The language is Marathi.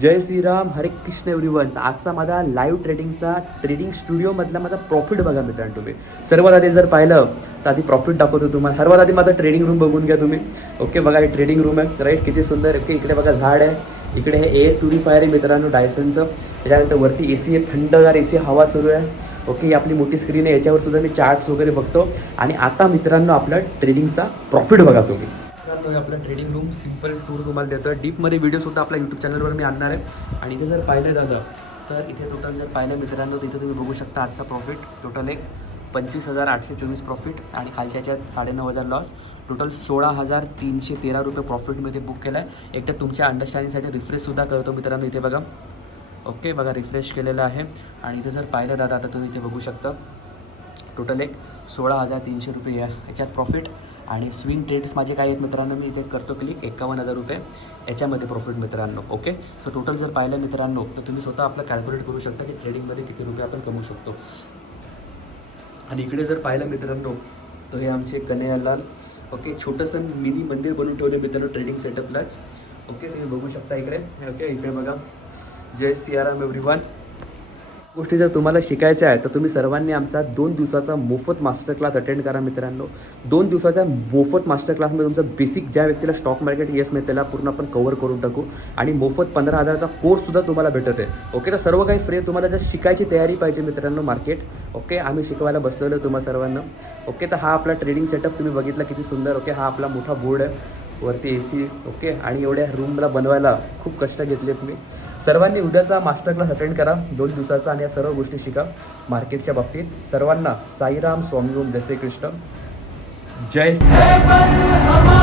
जय श्रीराम, हरे कृष्ण एव्हरीवन. आजचा माझा लाईव्ह ट्रेडिंगचा ट्रेडिंग स्टुडिओमधला माझा प्रॉफिट बघा मित्रांनो. तुम्ही सर्वात आधी जर पाहिलं तर आधी प्रॉफिट दाखवतो तुम्हाला. सर्वात आधी माझा ट्रेडिंग रूम बघून घ्या तुम्ही. ओके बघा, हे ट्रेडिंग रूम आहे राईट, किती सुंदर. ओके इकडे बघा झाड आहे, इकडे हे एअर प्युरिफायर आहे मित्रांनो डायसनचं. त्याच्यानंतर वरती AC आहे, थंडगार AC हवा सुरू आहे. ओके ही आपली मोठी स्क्रीन आहे, याच्यावर सुद्धा मी चार्ट्स वगैरे बघतो. आणि आता मित्रांनो आपला ट्रेडिंगचा प्रॉफिट बघा तुम्ही. मित्रांनो आपला ट्रेडिंग रूम सिम्पल टूर तुम्हाला देतो. डीपमध्ये व्हिडिओसुद्धा आपल्या यूट्यूब चॅनलवर मी आणणार आहे. आणि इथे जर पाहिलं दादा तर इथे टोटल जर पाहिलं मित्रांनो तर इथे तुम्ही बघू शकता आजचा प्रॉफिट टोटल एक 25,824 प्रॉफिट आणि खालच्या याच्यात 9,500 लॉस. टोटल 16,313 रुपये प्रॉफिट मी ते बुक केला आहे. एकदा तुमच्या अंडरस्टँडिंगसाठी रिफ्रेशसुद्धा करतो मित्रांनो. इथे बघा, ओके बघा रिफ्रेश केलेलं आहे. आणि इथे जर पाहिलं दादा आता तुम्ही इथे बघू शकता टोटल एक 16,300 रुपये याच्यात प्रॉफिट. आणि स्विंग ट्रेड्स माझे काय आहेत मित्रांनो, मी इथे करतो क्लिक 51,000 रुपये याच्यामध्ये प्रॉफिट मित्रांनो. ओके तर टोटल जर पाहिलं मित्रांनो तर तुम्ही स्वतः आपलं कॅल्क्युलेट करू शकता की ट्रेडिंगमध्ये किती रुपये आपण कमवू शकतो. आणि इकडे जर पाहिलं मित्रांनो तर हे आमचे कन्हैयालाल ओके छोटंसं मिनी मंदिर बनवून ठेवलं मित्रांनो ट्रेडिंग सेटअपलाच. ओके तुम्ही बघू शकता इकडे. ओके इकडे बघा, जय सियाराम एव्हरीवन. गोष्टी जर तुम्हाला शिकायच्या आहे तर तुम्ही सर्वांनी आमचा 2 दिवसाचा मोफत मास्टर क्लास अटेंड करा मित्रांनो. 2 दिवसाच्या मोफत मास्टर क्लासमध्ये तुमचं बेसिक ज्या व्यक्तीला स्टॉक मार्केट येस नाही त्याला पूर्ण आपण कव्हर करून टाकू. आणि मोफत 15,000चा कोर्ससुद्धा तुम्हाला भेटत आहे. ओके तर सर्व काही फ्री. तुम्हाला जर शिकायची तयारी पाहिजे मित्रांनो मार्केट, ओके आम्ही शिकवायला बसलेलो आहे तुम्हा सर्वांना. ओके तर हा आपला ट्रेडिंग सेटअप तुम्ही बघितला किती सुंदर. ओके हा आपला मोठा बोर्ड आहे, वरती AC. ओके आणि एवढ्या रूमला बनवायला खूप कष्ट घेतले तुम्ही सर्वांनी. उद्याचा मास्टर क्लास अटेंड करा 2 दिवसाचा आणि या सर्व गोष्टी शिका मार्केटच्या बाबतीत. सर्वांना साईराम, स्वामी ओम, जय श्री कृष्ण, जय श्री